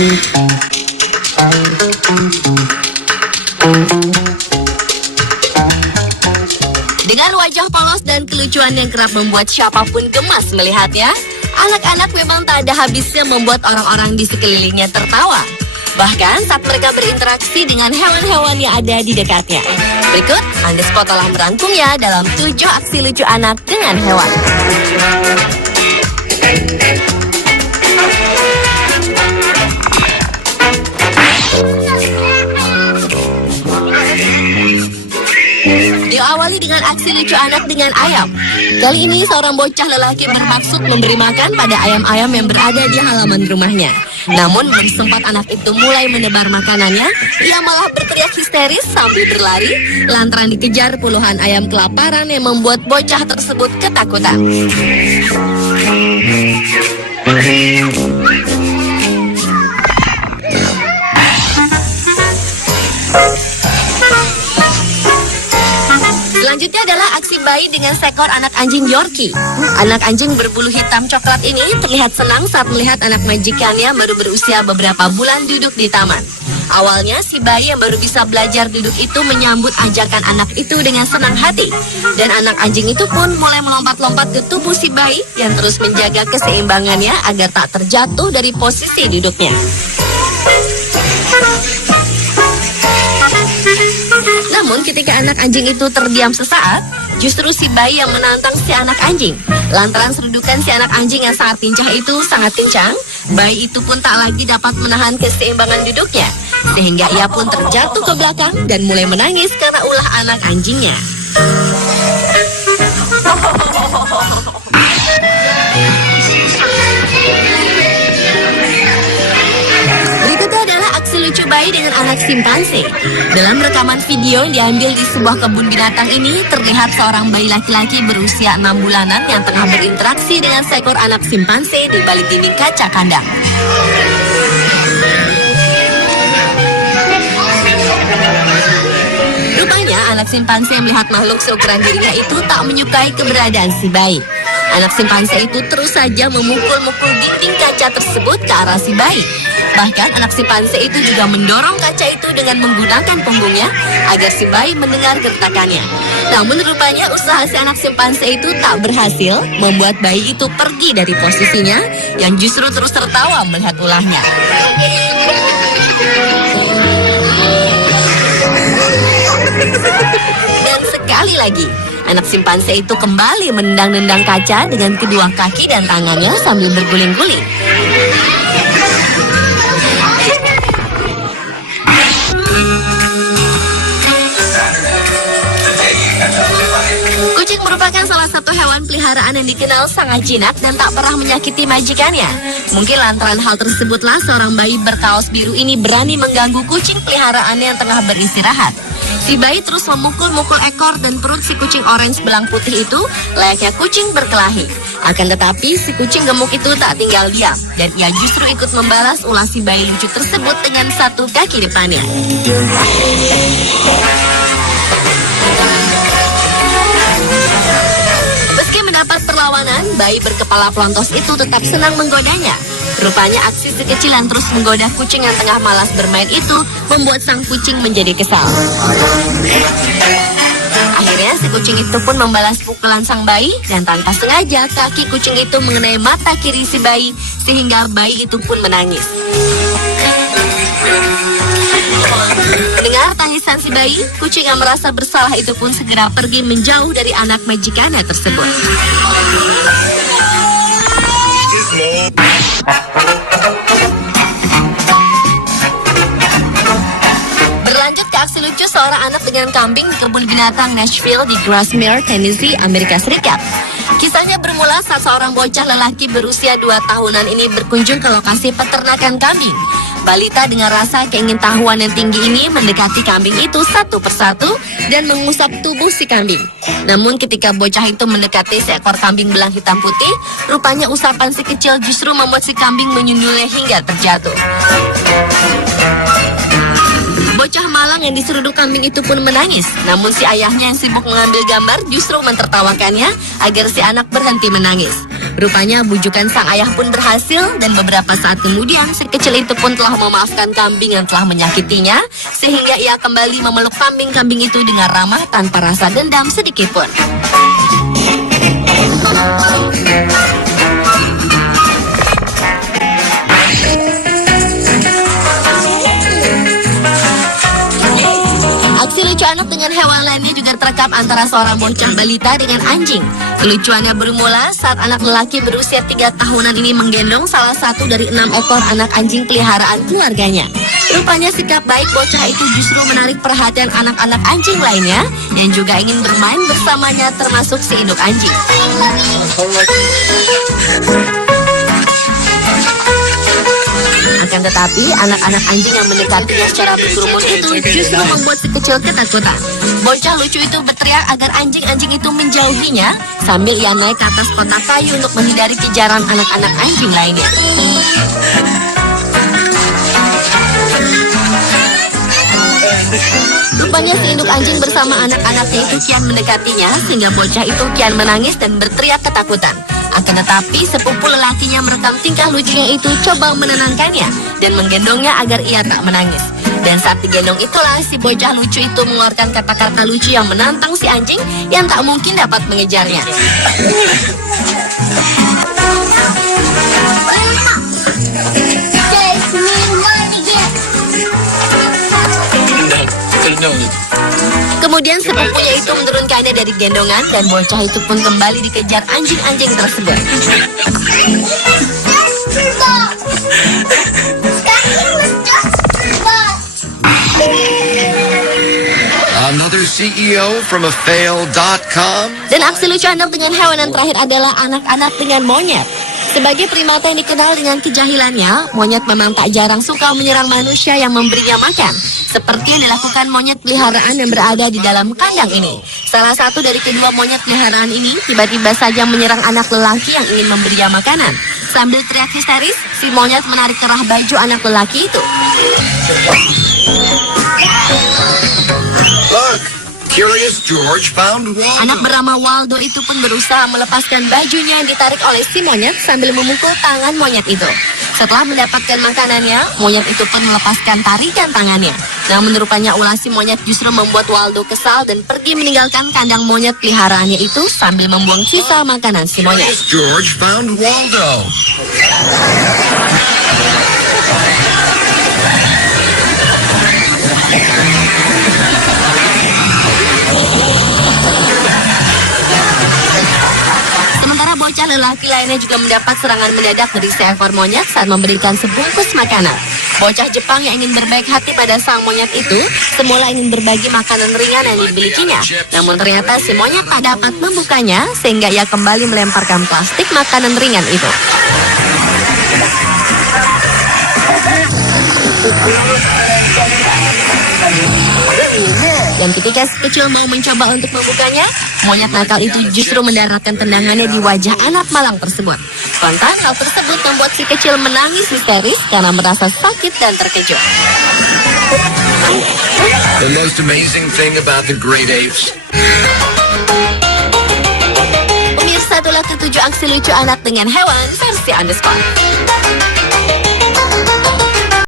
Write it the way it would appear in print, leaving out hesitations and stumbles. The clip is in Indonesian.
Dengan wajah polos dan kelucuan yang kerap membuat siapapun gemas melihatnya, anak-anak memang tak ada habisnya membuat orang-orang di sekelilingnya tertawa. Bahkan saat mereka berinteraksi dengan hewan-hewan yang ada di dekatnya. Berikut, Undispot telah merangkumnya dalam 7 aksi lucu anak dengan hewan. Diawali dengan aksi lucu anak dengan ayam. Kali ini seorang bocah lelaki bermaksud memberi makan pada ayam-ayam yang berada di halaman rumahnya. Namun belum sempat anak itu mulai menebar makanannya, ia malah berteriak histeris sambil berlari lantaran dikejar puluhan ayam kelaparan yang membuat bocah tersebut ketakutan. Selanjutnya adalah aksi bayi dengan seekor anak anjing Yorkie. Anak anjing berbulu hitam coklat ini terlihat senang saat melihat anak majikannya baru berusia beberapa bulan duduk di taman. Awalnya si bayi yang baru bisa belajar duduk itu menyambut ajakan anak itu dengan senang hati. Dan anak anjing itu pun mulai melompat-lompat ke tubuh si bayi yang terus menjaga keseimbangannya agar tak terjatuh dari posisi duduknya. Namun ketika anak anjing itu terdiam sesaat, justru si bayi yang menantang si anak anjing. Lantaran serudukan si anak anjing yang sangat pincang itu sangat kencang, bayi itu pun tak lagi dapat menahan keseimbangan duduknya. Sehingga ia pun terjatuh ke belakang dan mulai menangis karena ulah anak anjingnya. Lucu bayi dengan anak simpanse. Dalam rekaman video yang diambil di sebuah kebun binatang ini, terlihat seorang bayi laki-laki berusia 6 bulanan yang tengah berinteraksi dengan seekor anak simpanse di balik dinding kaca kandang. Rupanya anak simpanse yang melihat makhluk seukuran dirinya itu tak menyukai keberadaan si bayi. Anak simpanse itu terus saja memukul-mukul dinding kaca tersebut ke arah si bayi. Bahkan anak simpanse itu juga mendorong kaca itu dengan menggunakan punggungnya agar si bayi mendengar gertakannya. Namun rupanya usaha si anak simpanse itu tak berhasil membuat bayi itu pergi dari posisinya yang justru terus tertawa melihat ulahnya. Dan sekali lagi, anak simpanse itu kembali menendang-nendang kaca dengan kedua kaki dan tangannya sambil berguling-guling. Kucing merupakan salah satu hewan peliharaan yang dikenal sangat jinak dan tak pernah menyakiti majikannya. Mungkin lantaran hal tersebutlah seorang bayi berkaos biru ini berani mengganggu kucing peliharaannya yang tengah beristirahat. Si bayi terus memukul-mukul ekor dan perut si kucing orange belang putih itu layaknya kucing berkelahi. Akan tetapi si kucing gemuk itu tak tinggal diam dan ia justru ikut membalas ulah si bayi lucu tersebut dengan satu kaki depannya. Meski mendapat perlawanan, bayi berkepala pelontos itu tetap senang menggodanya. Rupanya aksi si kecil yang terus menggoda kucing yang tengah malas bermain itu membuat sang kucing menjadi kesal. Akhirnya si kucing itu pun membalas pukulan sang bayi dan tanpa sengaja kaki kucing itu mengenai mata kiri si bayi sehingga bayi itu pun menangis. Mendengar tangisan si bayi, kucing yang merasa bersalah itu pun segera pergi menjauh dari anak majikannya tersebut. Berlanjut ke aksi lucu seorang anak dengan kambing di kebun binatang Nashville di Grasmere, Tennessee, Amerika Serikat. Kisahnya bermula saat seorang bocah lelaki berusia 2 tahunan ini berkunjung ke lokasi peternakan kambing. Balita dengan rasa keingintahuan yang tinggi ini mendekati kambing itu satu persatu dan mengusap tubuh si kambing. Namun ketika bocah itu mendekati seekor kambing belang hitam putih, rupanya usapan si kecil justru membuat si kambing menyundulnya hingga terjatuh. Bocah malang yang diseruduk kambing itu pun menangis. Namun si ayahnya yang sibuk mengambil gambar justru mentertawakannya agar si anak berhenti menangis. Rupanya bujukan sang ayah pun berhasil dan beberapa saat kemudian si kecil itu pun telah memaafkan kambing yang telah menyakitinya sehingga ia kembali memeluk kambing-kambing itu dengan ramah tanpa rasa dendam sedikit pun. Aksi lucu anak dengan hewan lainnya juga terekam antara seorang bocah balita dengan anjing. Kelucuannya bermula saat anak lelaki berusia 3 tahunan ini menggendong salah satu dari 6 ekor anak anjing peliharaan keluarganya. Rupanya sikap baik bocah itu justru menarik perhatian anak-anak anjing lainnya yang juga ingin bermain bersamanya termasuk si induk anjing. Akan tetapi, anak-anak anjing yang mendekatinya secara berkerumun itu justru membuat si kecil ketakutan. Bocah lucu itu berteriak agar anjing-anjing itu menjauhinya sambil ia naik ke atas kotak kayu untuk menghindari kejaran anak-anak anjing lainnya. Rupanya si induk anjing bersama anak-anaknya itu kian mendekatinya sehingga bocah itu kian menangis dan berteriak ketakutan. Akan tetapi sepupu lelakinya merekam tingkah lucunya itu coba menenangkannya dan menggendongnya agar ia tak menangis. Dan saat digendong itulah si bocah lucu itu mengeluarkan kata-kata lucu yang menantang si anjing yang tak mungkin dapat mengejarnya. Kemudian sepupunya itu menurunkannya dari gendongan dan bocah itu pun kembali dikejar anjing-anjing tersebut. Another CEO from a fail.com. Dan aksi lucu anak dengan hewan yang terakhir adalah anak-anak dengan monyet. Sebagai primata yang dikenal dengan kejahilannya, monyet memang tak jarang suka menyerang manusia yang memberinya makan. Seperti yang dilakukan monyet peliharaan yang berada di dalam kandang ini. Salah satu dari kedua monyet peliharaan ini tiba-tiba saja menyerang anak lelaki yang ingin memberinya makanan. Sambil teriak histeris, si monyet menarik kerah baju anak lelaki itu. Look, Curious George found one. Anak bernama Waldo itu pun berusaha melepaskan bajunya yang ditarik oleh si monyet sambil memukul tangan monyet itu. Setelah mendapatkan makanannya, monyet itu pun melepaskan tarikan tangannya. Namun rupanya ulah si monyet justru membuat Waldo kesal dan pergi meninggalkan kandang monyet peliharaannya itu sambil membuang sisa makanan si monyet. Curious George found Waldo. Sementara bocah lelaki lainnya juga mendapat serangan mendadak dari seekor monyet saat memberikan sebungkus makanan. Bocah Jepang yang ingin berbaik hati pada sang monyet itu semula ingin berbagi makanan ringan yang dimilikinya. Namun ternyata si monyet tak dapat membukanya sehingga ia kembali melemparkan plastik makanan ringan itu. Dan ketika si kecil mau mencoba untuk membukanya, monyet nakal itu justru mendaratkan tendangannya di wajah anak malang tersebut. Kontan hal tersebut membuat si kecil menangis histeris karena merasa sakit dan terkejut. The most amazing thing about the great apes. Pemirsa, itulah ketujuh aksi lucu anak dengan hewan versi Underscore.